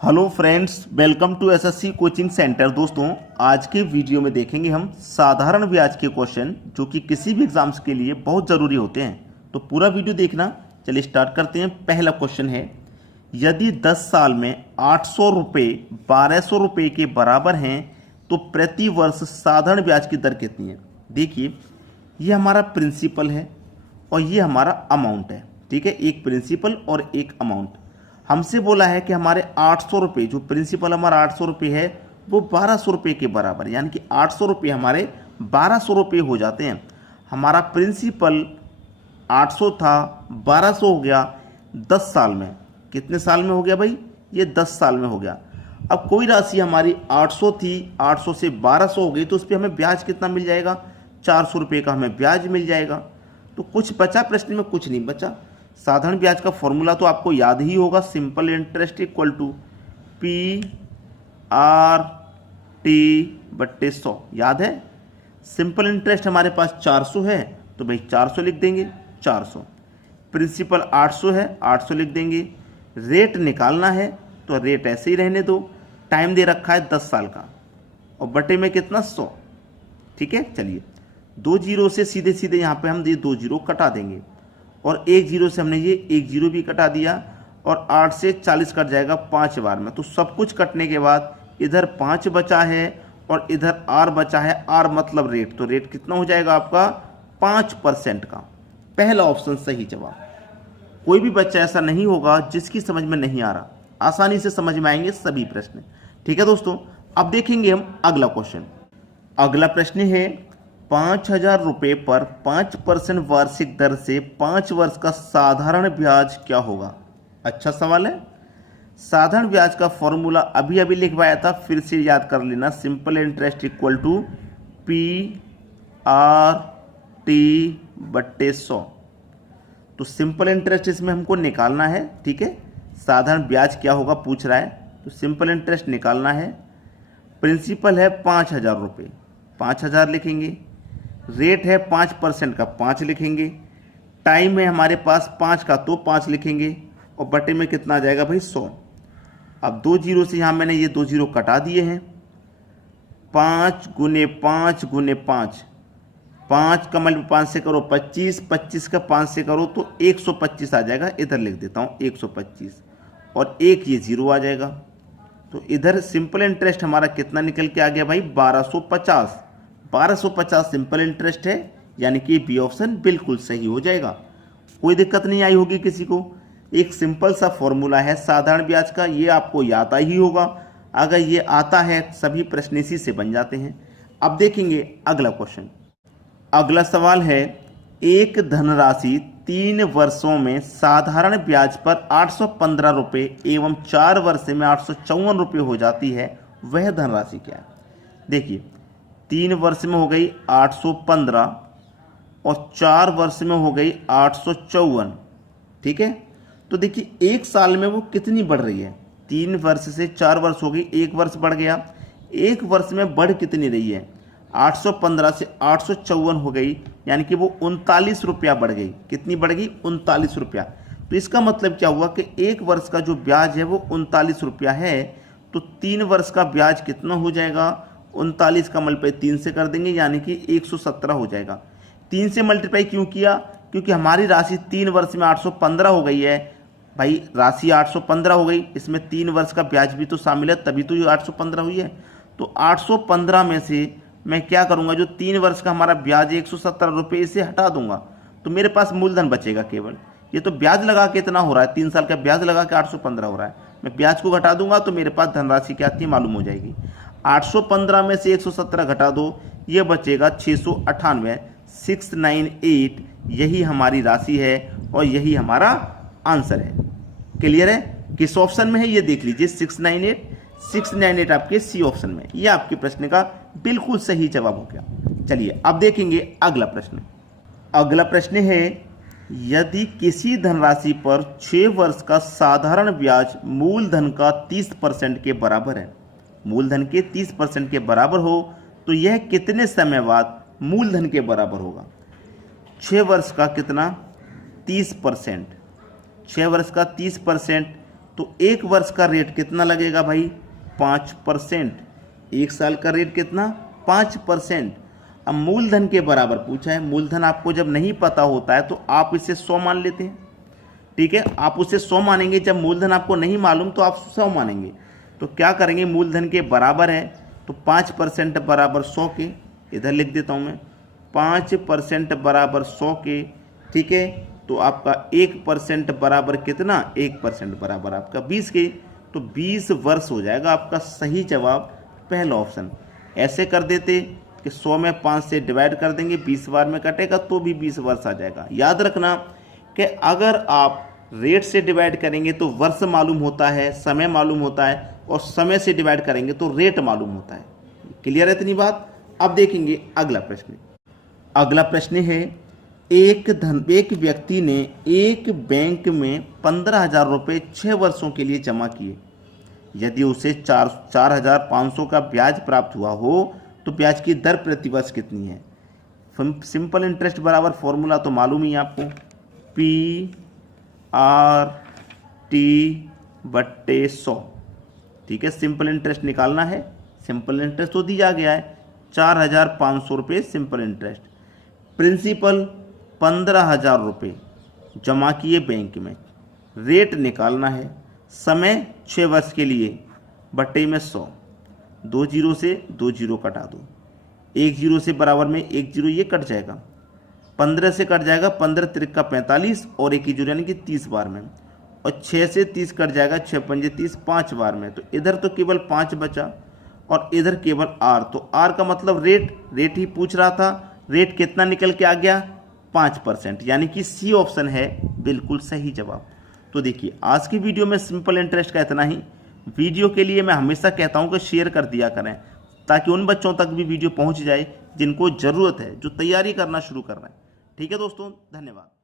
Hello friends, welcome to SSC coaching centre. दोस्तों, आज के वीडियो में देखेंगे हम साधारण ब्याज के क्वेश्चन जो कि किसी भी एग्जाम्स के लिए बहुत ज़रूरी होते हैं। तो पूरा वीडियो देखना। चलिए स्टार्ट करते हैं। पहला क्वेश्चन है, यदि 10 साल में 800 रुपये 1200 रुपये के बराबर हैं तो प्रति वर्ष साधारण ब्याज की दर कितनी है। देखिए, ये हमारा प्रिंसिपल है और ये हमारा अमाउंट है। ठीक है, एक प्रिंसिपल और एक अमाउंट। हमसे बोला है कि हमारे 800 रुपये, जो प्रिंसिपल हमारा 800 रुपये है, वो 1200 रुपये के बराबर, यानी कि 800 रुपये हमारे 1200 रुपये हो जाते हैं। हमारा प्रिंसिपल 800 था, 1200 हो गया 10 साल में। कितने साल में हो गया भाई? ये 10 साल में हो गया। अब कोई राशि हमारी 800 थी, 800 से 1200 हो गई, तो उस पर हमें ब्याज कितना मिल जाएगा? 400 रुपये का हमें ब्याज मिल जाएगा। तो कुछ बचा प्रश्न में? कुछ नहीं बचा। साधारण ब्याज का फॉर्मूला तो आपको याद ही होगा, simple interest equal to PRT/100। याद है? सिंपल इंटरेस्ट हमारे पास 400 है, तो भाई 400 लिख देंगे। 400 प्रिंसिपल 800 है, 800 लिख देंगे। रेट निकालना है तो रेट ऐसे ही रहने दो। टाइम दे रखा है 10 साल का, और बटे में कितना? 100। ठीक है, चलिए 2 जीरो से सीधे सीधे यहाँ पे हम ये 2 जीरो कटा देंगे, और 1 जीरो से हमने ये 1 जीरो भी कटा दिया, और 8 से 40 कट जाएगा 5 बार में। तो सब कुछ कटने के बाद इधर 5 बचा है और इधर R बचा है। R मतलब रेट, तो रेट कितना हो जाएगा आपका? 5% का। पहला ऑप्शन सही जवाब। कोई भी बच्चा ऐसा नहीं होगा जिसकी समझ में नहीं आ रहा, आसानी से समझ में आएंगे सभी प्रश्न। ठीक है दोस्तों, अब देखेंगे हम अगला क्वेश्चन। अगला प्रश्न है, 5000 रुपये पर 5% वार्षिक दर से 5 वर्ष का साधारण ब्याज क्या होगा? अच्छा सवाल है। साधारण ब्याज का फॉर्मूला अभी अभी लिखवाया था, फिर से याद कर लेना। Simple interest equal to PRT/100। तो सिंपल इंटरेस्ट इसमें हमको निकालना है। ठीक है, साधारण ब्याज क्या होगा पूछ रहा है, तो सिंपल इंटरेस्ट निकालना है। प्रिंसिपल है 5000 रुपये, 5000 लिखेंगे। रेट है 5% का, 5 लिखेंगे। टाइम है हमारे पास 5 का, तो 5 लिखेंगे, और बटे में कितना आ जाएगा भाई? 100। अब 2 जीरो से यहाँ मैंने ये 2 जीरो कटा दिए हैं। 5 गुने 5 गुने 5, 5 का मल्टीप्लाई 5 से करो 25, 25 का 5 से करो तो 125 आ जाएगा। इधर लिख देता हूँ 125, और एक ये जीरो आ जाएगा। तो इधर सिंपल इंटरेस्ट हमारा कितना निकल के आ गया भाई? 1250। 1250 सिंपल इंटरेस्ट है, यानी कि बी ऑप्शन बिल्कुल सही हो जाएगा। कोई दिक्कत नहीं आई होगी किसी को। एक सिंपल सा फॉर्मूला है साधारण ब्याज का, ये आपको याद ही होगा। अगर ये आता है, सभी प्रश्न इसी से बन जाते हैं। अब देखेंगे अगला क्वेश्चन। अगला सवाल है, एक धनराशि 3 वर्षों में साधारण ब्याज पर 815 रुपये एवं 4 वर्ष में 854 रुपये हो जाती है, वह धनराशि क्या है? देखिए, 3 वर्ष में हो गई 815 और 4 वर्ष में हो गई 854। ठीक है, तो देखिए 1 साल में वो कितनी बढ़ रही है? 3 वर्ष से 4 वर्ष हो गई, 1 वर्ष बढ़ गया। 1 वर्ष में बढ़ कितनी रही है? 815 से 854 हो गई, यानी कि वो 39 रुपया बढ़ गई। कितनी बढ़ गई? 39 रुपया। तो इसका मतलब क्या हुआ कि 1 वर्ष का जो ब्याज है वो 39 रुपया है। तो 3 वर्ष का ब्याज कितना हो जाएगा? 39 का मल्टीप्लाई 3 से कर देंगे, यानी कि 117 हो जाएगा। 3 से मल्टीप्लाई क्यों किया? क्योंकि हमारी राशि 3 वर्ष में 815 हो गई है। भाई राशि 815 हो गई, इसमें 3 वर्ष का ब्याज भी तो शामिल है, तभी तो ये 815 हुई है। तो 815 में से मैं क्या करूंगा, जो 3 वर्ष का हमारा ब्याज 117 रुपये, इसे हटा दूंगा, तो मेरे पास मूलधन बचेगा केवल। ये तो ब्याज लगा के इतना हो रहा है, 3 साल का ब्याज लगा के 815 हो रहा है। मैं ब्याज को घटा दूंगा तो मेरे पास धनराशि क्या आती है मालूम हो जाएगी। 815 में से 117 घटा दो, ये बचेगा 698, 698। यही हमारी राशि है और यही हमारा आंसर है। क्लियर है? किस ऑप्शन में है ये देख लीजिए, 698। 698 आपके सी ऑप्शन में। ये आपके प्रश्न का बिल्कुल सही जवाब हो गया। चलिए अब देखेंगे अगला प्रश्न। अगला प्रश्न है, यदि किसी धनराशि पर 6 वर्ष का साधारण ब्याज मूलधन का 30% के बराबर है, मूलधन के 30% के बराबर हो, तो यह कितने समय बाद मूलधन के बराबर होगा? 6 वर्ष का कितना? 30%। 6 वर्ष का 30%, तो 1 वर्ष का रेट कितना लगेगा भाई? 5%। 1 साल का रेट कितना? 5%। अब मूलधन के बराबर पूछा है। मूलधन आपको जब नहीं पता होता है तो आप इसे 100 मान लेते हैं, ठीक है। आप उसे 100 मानेंगे। जब मूलधन आपको नहीं मालूम तो आप 100 मानेंगे। तो क्या करेंगे? मूलधन के बराबर है तो 5% बराबर 100 के, इधर लिख देता हूँ मैं, 5% बराबर 100 के, ठीक है। तो आपका 1% बराबर कितना? 1% बराबर आपका 20 के। तो 20 वर्ष हो जाएगा आपका सही जवाब पहला ऑप्शन। ऐसे कर देते कि 100 में 5 से डिवाइड कर देंगे, 20 बार में कटेगा तो भी 20 वर्ष आ जाएगा। याद रखना कि अगर आप रेट से डिवाइड करेंगे तो वर्ष मालूम होता है, समय मालूम होता है, और समय से डिवाइड करेंगे तो रेट मालूम होता है। क्लियर है इतनी बात? अब देखेंगे अगला प्रश्न। अगला प्रश्न है, एक व्यक्ति ने एक बैंक में 15,000 रुपये 6 वर्षों के लिए जमा किए। यदि उसे 4,500 का ब्याज प्राप्त हुआ हो तो ब्याज की दर प्रति वर्ष कितनी है? सिंपल इंटरेस्ट बराबर फॉर्मूला तो मालूम ही आपको, PRT/100, ठीक है। सिंपल इंटरेस्ट निकालना है। सिंपल इंटरेस्ट तो दिया गया है 4,500 रुपये सिंपल इंटरेस्ट। प्रिंसिपल 15,000 रुपये जमा किए बैंक में। रेट निकालना है। समय 6 वर्ष के लिए, बट्टे में 100। 2 जीरो से 2 जीरो कटा दो, 1 जीरो से बराबर में 1 जीरो ये कट जाएगा, 15 से कट जाएगा 15 त्रिक 45 और 1 जीरो यानी कि 30 बार में, और 6 से 30 कट जाएगा 6 पंजे 30 5 बार में। तो इधर तो केवल 5 बचा और इधर केवल R। तो R का मतलब रेट ही पूछ रहा था। रेट कितना निकल के आ गया? 5%, यानी कि C ऑप्शन है बिल्कुल सही जवाब। तो देखिए आज की वीडियो में सिंपल इंटरेस्ट का इतना ही। वीडियो के लिए मैं हमेशा कहता हूं कि शेयर कर दिया करें ताकि उन बच्चों तक भी वीडियो पहुंच जाए जिनको ज़रूरत है, जो तैयारी करना शुरू कर रहे हैं। ठीक है दोस्तों, धन्यवाद।